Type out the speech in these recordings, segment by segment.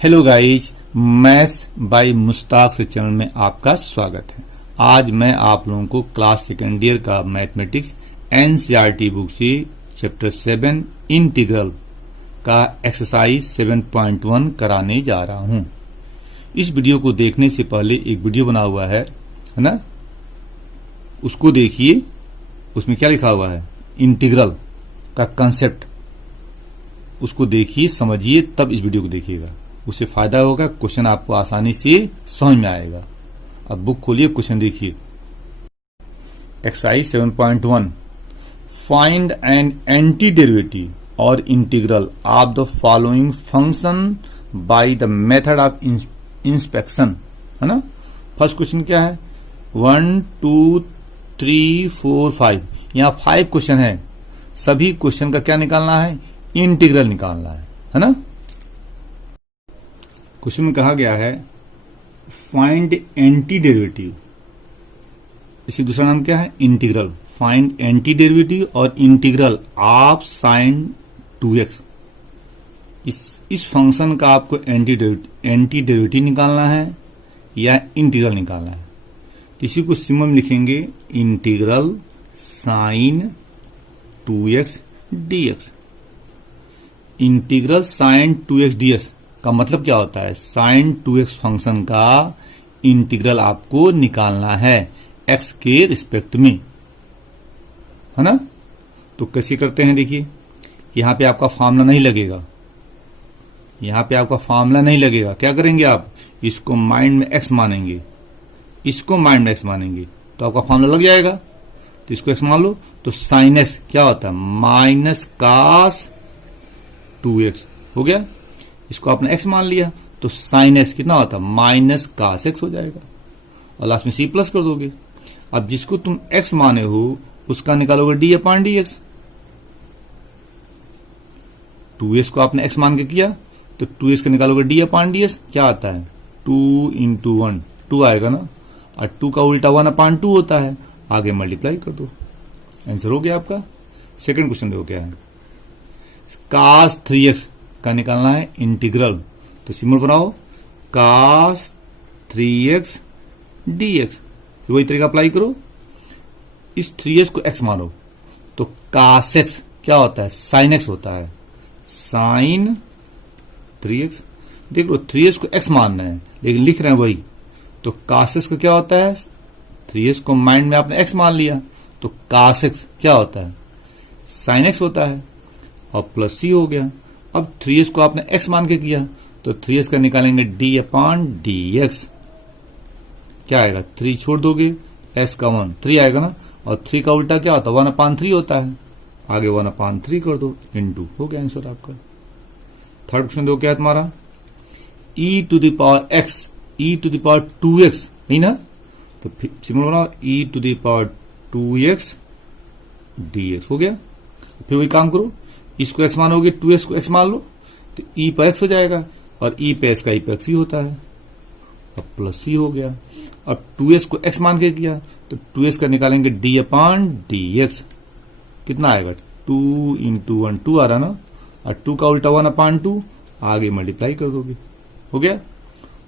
Hello guys, maths by Mushtaq से channel में आपका स्वागत है। आज मैं आप लोगों को क्लास सेकेंड ईयर का मैथमेटिक्स एनसीईआरटी बुक से चैप्टर 7 इंटीग्रल का एक्सरसाइज 7.1 कराने जा रहा हूं। इस वीडियो को देखने से पहले एक वीडियो बना हुआ है ना, उसको देखिए। उसमें क्या लिखा हुआ है, इंटीग्रल का कंसेप्ट, उसको देखिए, समझिए, तब इस वीडियो को देखिएगा। उससे फायदा होगा, क्वेश्चन आपको आसानी से समझ में आएगा। अब बुक खोलिए, क्वेश्चन देखिए। Exercise 7.1, find an antiderivative और integral of the following function by the method of inspection, है ना। फर्स्ट क्वेश्चन क्या है, 1 2 3 4 5, यहाँ 5 क्वेश्चन है। सभी क्वेश्चन का क्या निकालना है, इंटीग्रल निकालना है ना। क्वेश्चन में कहा गया है फाइंड एंटी डेरिवेटिव, इसी दूसरा नाम क्या है, इंटीग्रल। फाइंड एंटी डेरिवेटिव और इंटीग्रल ऑफ साइन 2x। इस फंक्शन का आपको एंटी डेरिवेटिव निकालना है या इंटीग्रल निकालना है। इसी को सिंबल में लिखेंगे, integral sign 2x dx। Integral sign 2x dx का मतलब क्या होता है, साइन 2x फंक्शन का इंटीग्रल आपको निकालना है x के रिस्पेक्ट में, है ना। तो कैसे करते हैं, देखिए। यहां पे आपका फार्मूला नहीं लगेगा, यहां पे आपका फार्मूला नहीं लगेगा। क्या करेंगे आप, इसको माइंड में x मानेंगे, इसको माइंड में x मानेंगे, तो आपका फार्मूला लग जाएगा। तो इसको x मान लो, तो साइन x क्या होता है, माइनस कास 2x हो गया। इसको आपने x मान लिया, तो साइन x कितना होता है, माइनस कास x हो जाएगा, और लास्ट में c प्लस कर दोगे। अब जिसको तुम x माने हो उसका निकालोगे d अपॉन dx। 2s को आपने x मान के किया, तो 2s का निकालोगे d अपॉन ds, क्या आता है 2 इंटू 1, 2 आएगा ना, और 2 का उल्टा 1 अपॉन 2 होता है। आगे मल्टीप्लाई कर दो, आंसर हो गया आपका। सेकंड क्वेश्चन देखो क्या है, कास 3x का निकालना है इंटीग्रल। तो सिंबल बनाओ, कास 3x dx। वही तरीका अप्लाई करो, इस 3x को x मानो, तो कास x क्या होता है, साइन x होता है, साइन 3x। देख लो, 3x को x मानना है लेकिन लिख रहे हैं वही, तो कास x का क्या होता है, 3x को माइंड में आपने x मान लिया, तो कास x क्या होता है, साइन x होता है, और प्लस c हो गया। अब 3s को आपने x मान के किया, तो 3s का निकालेंगे d अपॉन dx, क्या आएगा, 3 छोड़ दोगे, s का 1 3 आएगा ना, और 3 का उल्टा क्या होता है, 1 अपॉन 3 होता है। आगे 1 अपॉन 3 कर दो, इनटू हो गया आंसर आपका। थर्ड क्वेश्चन देखो क्या है तुम्हारा, e to the power x, e to the power 2x, नहीं ना, तो सिंबल बनाओ, e to the power 2x dx हो गया। फिर वही काम करो, इसको x मानोगे, 2x को x मान लो, तो e पर x हो जाएगा, और e पे x का e पे x ही होता है, अब प्लस c हो गया। अब 2s को x मान के किया, तो 2s का निकालेंगे d अपॉन dx, कितना आएगा, 2 इंटू 1, 2 आ रहा ना, और 2 का उल्टा 1 अपॉन 2, आगे मल्टीप्लाई कर दोगे, हो गया।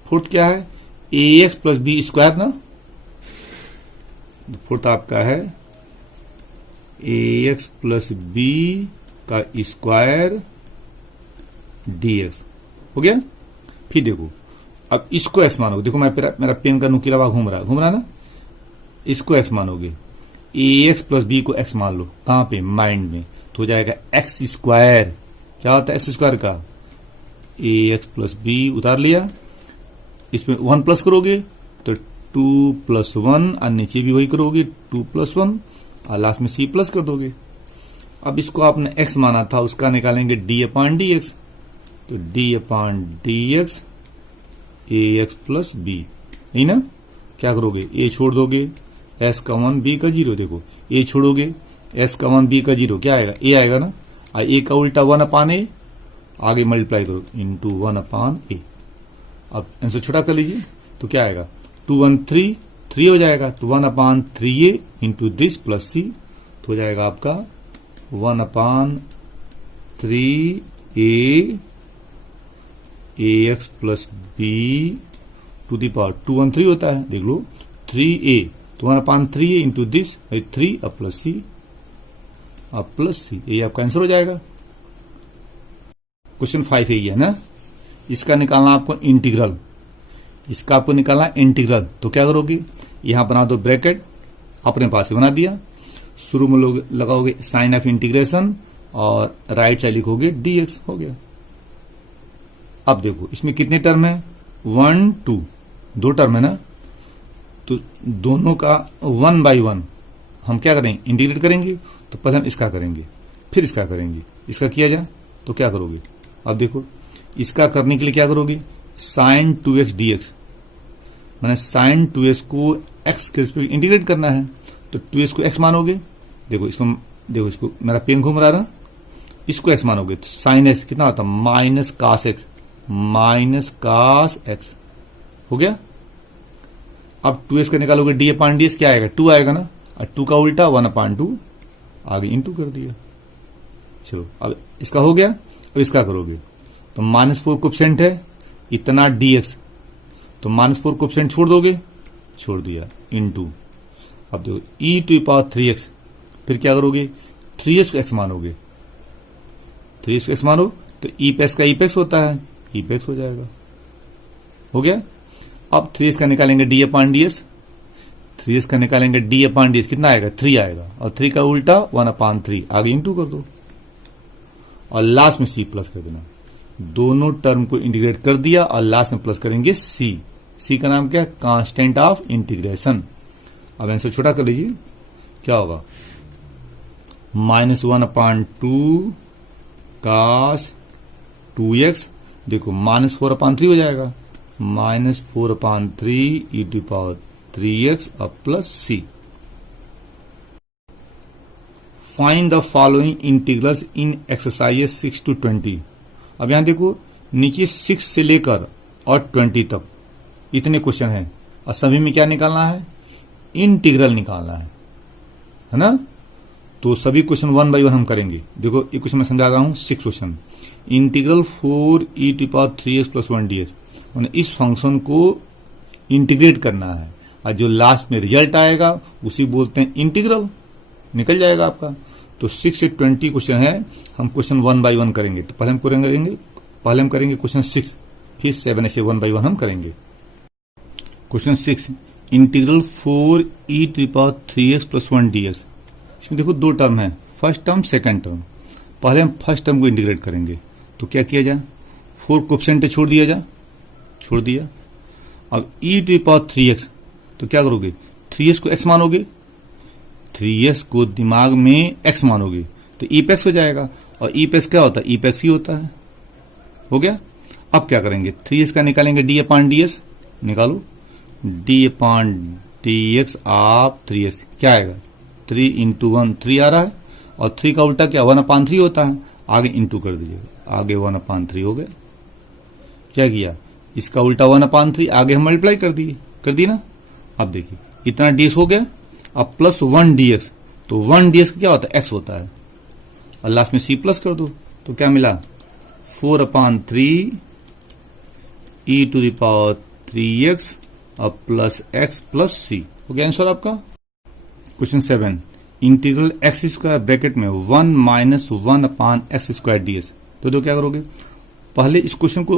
फोर्थ क्या है, ax प्लस बी स्क्वायर ना, फोर्थ आपका है ax प्लस बी का स्क्वायर dx हो गया। फिर देखो, अब इसको x मानोगे, देखो मेरा पेन का नुकीला भाग घूम रहा है ना, इसको x मानोगे, ax प्लस बी को x मान लो, कहां पे, माइंड में, तो हो जाएगा x स्क्वायर, क्या होता है x स्क्वायर का, ax प्लस बी उतार लिया, इसमें 1 प्लस करोगे तो 2 प्लस 1, और नीचे भी वही करोगे 2 प्लस 1, और लास्ट में c प्लस कर दोगे। अब इसको आपने x माना था, उसका निकालेंगे d अपॉन dx, तो d upon dx ax plus b, नहीं ना। क्या करोगे, a छोड़ दोगे, s का 1 b का 0, देखो a छोड़ोगे, s का 1 b का 0, क्या आएगा, a आएगा ना, और a का उल्टा 1 अपॉन a, आगे मल्टीप्लाई करो, इंटू 1 अपॉन a। अब आंसर छोटा कर लीजिए, तो क्या आएगा, 2 1 3 3 हो जाएगा, तो 1 upon 3a into this plus c, तो हो जाएगा आपका 1 upon 3a ax plus B to the power 2 1 3 होता है, देख लो 3a तो 1/3 है इंटू दिस 3 अब प्लस सी, ये आपका आंसर हो जाएगा। क्वेश्चन 5 है ना, इसका निकालना आपको इंटीग्रल, इसका आपको निकालना इंटीग्रल। तो क्या करोगे, यहां बना दो ब्रैकेट, अपने पास ही बना दिया, शुरू में लोग लगाओगे साइन ऑफ इंटीग्रेशन और राइट साइड लिखोगे dx, हो गया। अब देखो इसमें कितने टर्म है, 1 2, 2 टर्म है ना, तो दोनों का 1 बाई 1 हम क्या करेंगे, इंटीग्रेट करेंगे। तो पहले हम इसका करेंगे, फिर इसका करेंगे, इसका किया जाए तो क्या करोगे, अब देखो इसका करने के लिए क्या करोगे, साइन 2x dx, मैंने साइन 2x को x के पे इंटीग्रेट करना है, तो 2x को x मानोगे, देखो इसको मेरा पेन घूम रहा, इसको x मानोगे तो साइन x कितना होता है, माइनस कास x, हो गया। अब 2x का निकालोगे d/ds, क्या आएगा, 2 आएगा ना, और 2 का उल्टा 1/2, आगे इंटू कर दिया। चलो अब इसका हो गया, अब इसका करोगे तो -4 कोएफिशिएंट है, इतना dx, तो -4 कोएफिशिएंट छोड़ दोगे, छोड़ दिया, इंटू अब देखो e⁻3x, फिर क्या करोगे, 3x को x मानोगे, 3x को x मानो तो e का e होता है, e हो जाएगा, हो गया। अब 3x का निकालेंगे d/ds, 3x का निकालेंगे d/ds, कितना आएगा, 3 आएगा, और 3 का उल्टा 1/3, आगे इंटू कर दो, और लास्ट में c प्लस कर देना। दोनों टर्म को इंटीग्रेट कर दिया और लास्ट में प्लस करेंगे c का नाम क्या है, कांस्टेंट ऑफ इंटीग्रेशन। अब आंसर छोटा कर लीजिए, क्या होगा, -1/2 cos 2x, देखो -4/3 हो जाएगा, -4/3 e⁻3x अब plus c। Find the following integrals in exercise 6 to 20। अब यहां देखो नीचे 6 से लेकर और 20 तक इतने क्वेश्चन हैं, और सभी में क्या निकालना है, इंटीग्रल निकालना है ना। तो सभी क्वेश्चन 1 बाई 1 हम करेंगे। देखो ये क्वेश्चन मैं समझा रहा हूं, 6 क्वेश्चन, इंटीग्रल 4e⁻3x + 1ds, मैंने इस फंक्शन को इंटीग्रेट करना है, और जो लास्ट में रिजल्ट आएगा उसी बोलते हैं इंटीग्रल, निकल जाएगा आपका। तो 6 से 20 क्वेश्चन है, हम क्वेश्चन 1 बाई 1 करेंगे। तो पहले हम करेंगे क्वेश्चन 6, फिर 7 ऐसे 1 बाई 1 हम करेंगे। क्वेश्चन 6, इंटीग्रल 4e⁻3x + 1ds, इसमें देखो 2 टर्म है, फर्स्ट टर्म सेकंड टर्म। पहले हम फर्स्ट टर्म को इंटीग्रेट करेंगे, तो क्या किया जाए, 4 कोएफिशिएंट छोड़ दिया। अब e⁻3x, तो क्या करोगे, 3x को x मानोगे, 3x को दिमाग में x मानोगे तो e हो जाएगा, और e क्या होता है, e ही होता है, हो गया। अब क्या करेंगे, 3x का निकालेंगे d/ds, निकालो d/dx ऑफ 3x, क्या आएगा, 3 × 1 3 आ रहा है, और 3 का उल्टा क्या 1/3 होता है, आगे इंटू कर दीजिएगा, आगे 1/3 हो गया। क्या किया, इसका उल्टा 1/3, आगे हम मल्टीप्लाई कर दिए ना। अब देखिए इतना ds हो गया, अब प्लस 1 dx, तो 1 dx क्या होता है, x होता है, और लास्ट में c प्लस कर दो, तो क्या मिला, 4/3 e⁻3x अब प्लस x प्लस c, हो गया आंसर आपका। क्वेश्चन 7, इंटीग्रल x² ब्रैकेट में 1 - 1/x² ds। तो क्या करोगे, पहले इस क्वेश्चन को,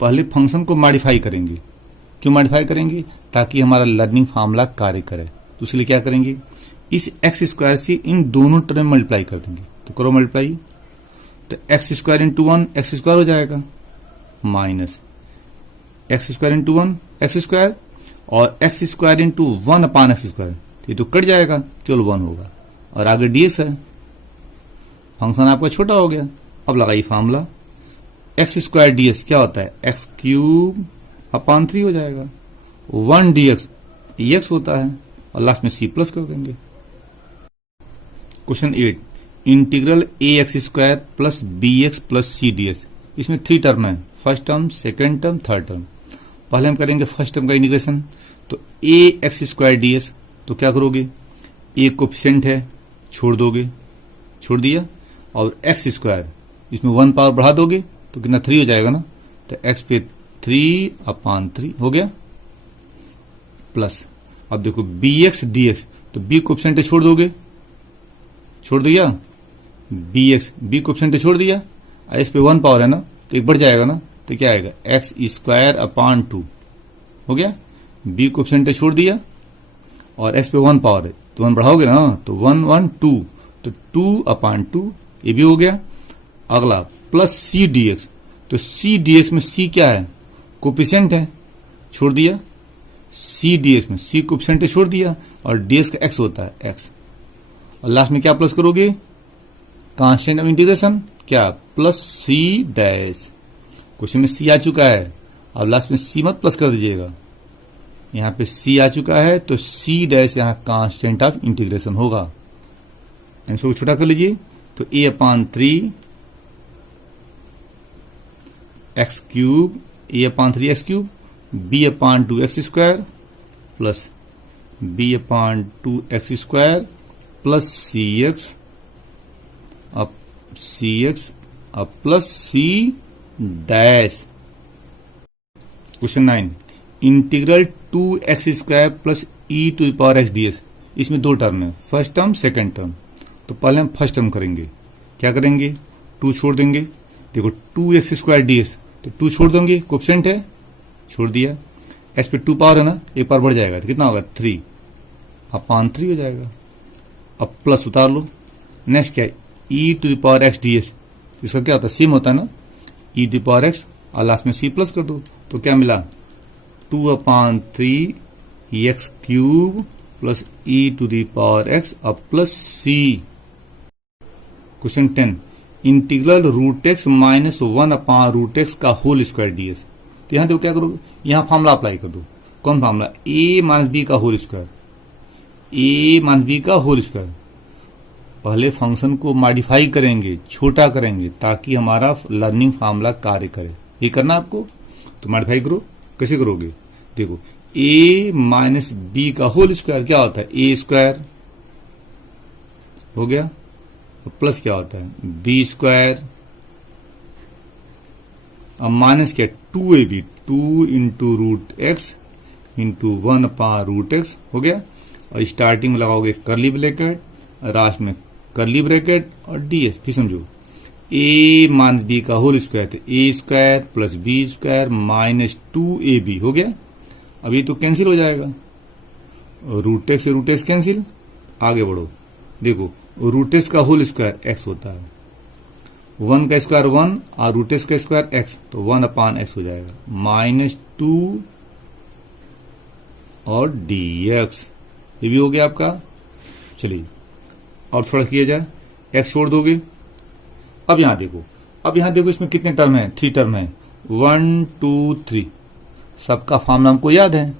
पहले फंक्शन को मॉडिफाई करेंगे। क्यों मॉडिफाई करेंगे, ताकि हमारा लर्निंग फार्मूला कार्य करे। तो इसलिए क्या करेंगे, इस x² से इन दोनों टर्म मल्टीप्लाई कर देंगे। तो करो मल्टीप्लाई, तो x² × 1 x² हो जाएगा, माइनस x² × 1 x², और x² × 1/x², ये तो कट जाएगा, केवल 1 होगा, और आगे ds है, फंक्शन आपका छोटा हो गया। अब लगाइए फार्मूला, x² ds क्या होता है, x³ हो जाएगा, 1 dx x होता है, और लास्ट में c प्लस कर देंगे। Question 8, integral ax² + bx + c ds, इसमें 3 टर्म है, first term second term third term. पहले हम करेंगे फर्स्ट टर्म का इंटीग्रेशन, तो ax² ds, तो क्या करोगे, a कोएफिशिएंट है, छोड़ दिया, और x², इसमें 1 पावर बढ़ा दोगे तो कितना 3 हो जाएगा ना, तो x पे 3/3 हो गया, प्लस अब देखो bx dx, तो b कोएफिशिएंट छोड़ दोगे, छोड़ दिया, b कोएफिशिएंट छोड़ दिया, इस पे 1 पावर है ना, तो एक बढ़ जाएगा ना, तो क्या आएगा x² 2 हो गया, b कोएफिशिएंट छोड़ दिया और x पे 1 पावर है तो 1 बढ़ाओगे ना, तो 1 1 2, तो 2/2 ये भी हो गया। अगला प्लस c dx, तो c dx में c क्या है, कोएफिशिएंट है, छोड़ दिया, c dx में c कोएफिशिएंट छोड़ दिया और dx का x होता है x, और लास्ट में क्या प्लस करोगे, कांस्टेंट ऑफ इंटीग्रेशन क्या, प्लस c डैश। क्वेश्चन में c आ चुका है, अब लास्ट में c मत प्लस कर दीजिएगा, यहाँ पे c आ चुका है तो c डैश यहाँ कांस्टेंट ऑफ इंटीग्रेशन होगा। इसको छोटा कर लीजिए, तो a/3 x³ a/3 x³ b/2 x² plus b/2 x² plus cx अब plus c dash. Question 9, integral 2x² plus e⁻x ds, इसमें दो टर्म है, फर्स्ट टर्म सेकंड टर्म। तो पहले हम फर्स्ट टर्म करेंगे, क्या करेंगे, 2 छोड़ देंगे, देखो 2x² ds, तो 2 छोड़ देंगे, कोएफिशिएंट है, छोड़ दिया, s पे 2 पावर है ना, एक पावर बढ़ जाएगा तो कितना होगा 3/3 हो जाएगा। अब प्लस उतार लो, नेक्स्ट क्या है e⁻x ds, इसका क्या होता है, सेम होता है ना, e⁻x और लास्ट में c प्लस कर दो, तो क्या मिला 2/3 x³ प्लस e⁻x अब plus c। Question 10, integral √x minus 1/√x का होल स्क्वायर ds, तो यहां देखो क्या करोगे, यहां फॉर्मूला अप्लाई कर दो, कौन फॉर्मूला, a माइनस b का whole square, a minus b का होल स्क्वायर। पहले फंक्शन को मॉडिफाई करेंगे, छोटा करेंगे ताकि हमारा लर्निंग फार्मूला कार्य करे, ये करना आपको, तो मॉडिफाई करो, कैसे करोगे, देखो a माइनस b का होल स्क्वायर क्या होता है, a² हो गया, तो प्लस क्या होता है b², अब माइनस क्या 2ab 2 into √x into 1/√x हो गया, और स्टार्टिंग में लगाओगे कर्ली ब्रैकेट, लास्ट में कर्ली ब्रैकेट और ds, फिर समझो a माइनस b का होल स्क्वायर, तो a² plus b² minus 2ab हो गया। अब ये तो कैंसिल हो जाएगा, √x से √x कैंसिल, आगे बढ़ो, देखो √x का होल स्क्वायर x होता है, 1 का स्क्वायर 1 और √x का स्क्वायर x, तो 1/x हो जाएगा, माइनस 2 और dx, ये भी हो गया आपका। चलिए और थोड़ा किया जाए, x छोड़ दोगे, अब यहां देखो इसमें कितने टर्म हैं, 3 टर्म हैं, 1 2 3, सबका फॉर्मूला हमको याद है।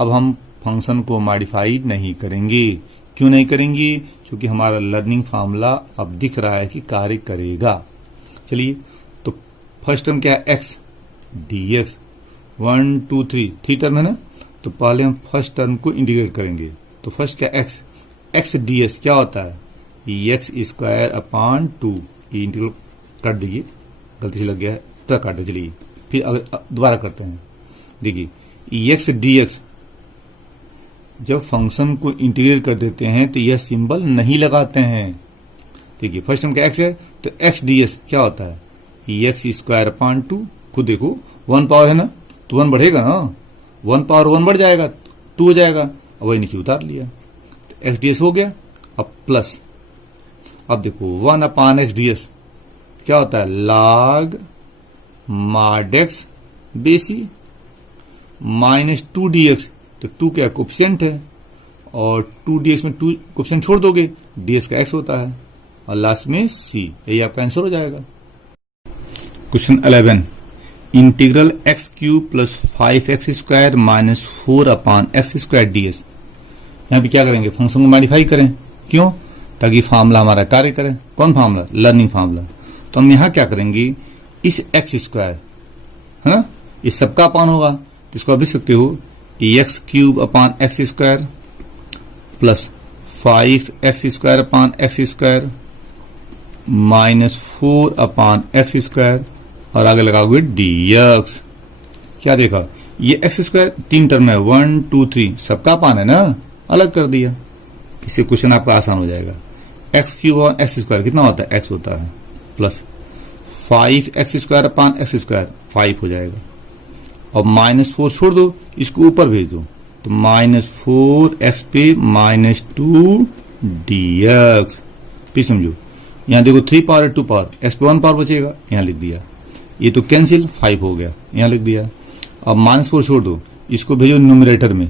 अब हम फंक्शन को मॉडिफाई नहीं करेंगे, क्यों नहीं करेंगे, क्योंकि हमारा लर्निंग फार्मूला अब दिख रहा है कि कार्य करेगा। चलिए, तो फर्स्ट टर्म क्या है, x dx, 1 2 3 टर्म है ना, तो पहले हम फर्स्ट टर्म को इंटीग्रेट करेंगे, तो फर्स्ट क्या x ds क्या होता है, x²/2, ये इंटीग्रल काट दीजिए, गलती से लग गया है, पूरा काट दे। चलिए फिर दोबारा करते हैं, देखिए x dx, जब फंक्शन को इंटीग्रेट कर देते हैं तो यह सिंबल नहीं लगाते हैं। देखिए फर्स्ट टर्म क्या x है, तो x ds क्या होता है, x²/2, खुद देखो 1 पावर है ना, तो 1 बढ़ेगा ना, 1 पावर 1 बढ़ जाएगा, 2 हो जाएगा, अब वही नीचे उतार लिया, तो x ds हो गया। अब प्लस, अब देखो 1/x ds क्या होता है, log mod x बेसी, माइनस 2 dx, तो 2 क्या कोएफिशिएंट है, और 2 dx में 2 कोएफिशिएंट छोड़ दोगे, ds का x होता है, और लास्ट में c, यही आपका आंसर हो जाएगा। Question 11, integral x³ plus 5x² minus 4/x² ds, यहाँ पे क्या करेंगे, फंक्शन को मॉडिफाई करें, क्यों, ताकि फार्मूला हमारा कार्य करे, कौन फार्मूला, लर्निंग फार्मूला। तो हम यहाँ क्या करेंगे, इस x² है ना, इस सबका अपान होगा, तो इसको आप लिख सकते हो x³ plus 5x² minus 4/x² और आगे लगाओगे dx। क्या देखा, ये एक्स स्क्वायर 3 टर्म है, 1 2 3 सबका पान है ना, अलग कर दिया। इससे क्वेश्चन आपका आसान हो जाएगा। एक्स क्यूब और एक्स स्क्वायर कितना होता है, एक्स होता है, plus 5x square upon x square 5 हो जाएगा। और -4 छोड़ दो, इसको ऊपर भेज दो, तो -4x पे -2 dx। फिर समझो, यहां देखो 3 पावर 2 पावर, x पे 1 पावर बचेगा, यहां लिख दिया। ये तो कैंसिल, 5 हो गया, यहां लिख दिया। अब -4 छोड़ दो, इसको भेजो न्यूमरेटर में,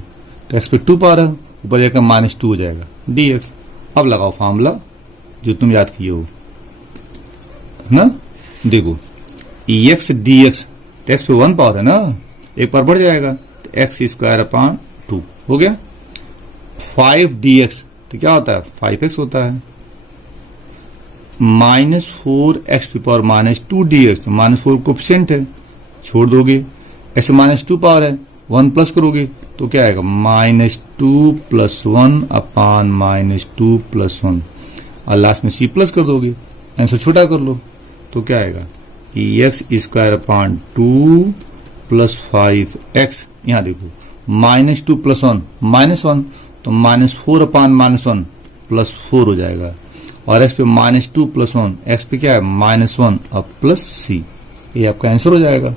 तो x पे 2 पावर है, ऊपर जाकर -2 हो जाएगा dx। अब लगाओ फार्मूला जो तुम याद किए हो, है ना। देखो ex dx, तो x पे 1 पावर है ना, एक बार बढ़ जाएगा, तो एक्स स्क्वायर अपान 2 हो गया। 5 dx, तो क्या होता है, 5x होता है। -4x की पावर -2 dx, तो -4 कोफिशिएंट है, छोड़ दोगे, ऐसे -2 पावर है, 1 प्लस करोगे तो क्या आएगा, -2 + 1 अपान -2 + 1, और लास्ट में c प्लस कर दोगे, आंसर छोटा कर लो, तो क्या आएगा, एक्स स्क्वायर अपान 2 + 5x। यहां देखो -2 + 1 -1, तो -4 अपान -1 +4 हो जाएगा। और x पे -2 + 1, x पे क्या है, -1 और प्लस c, ये आपका आंसर हो जाएगा।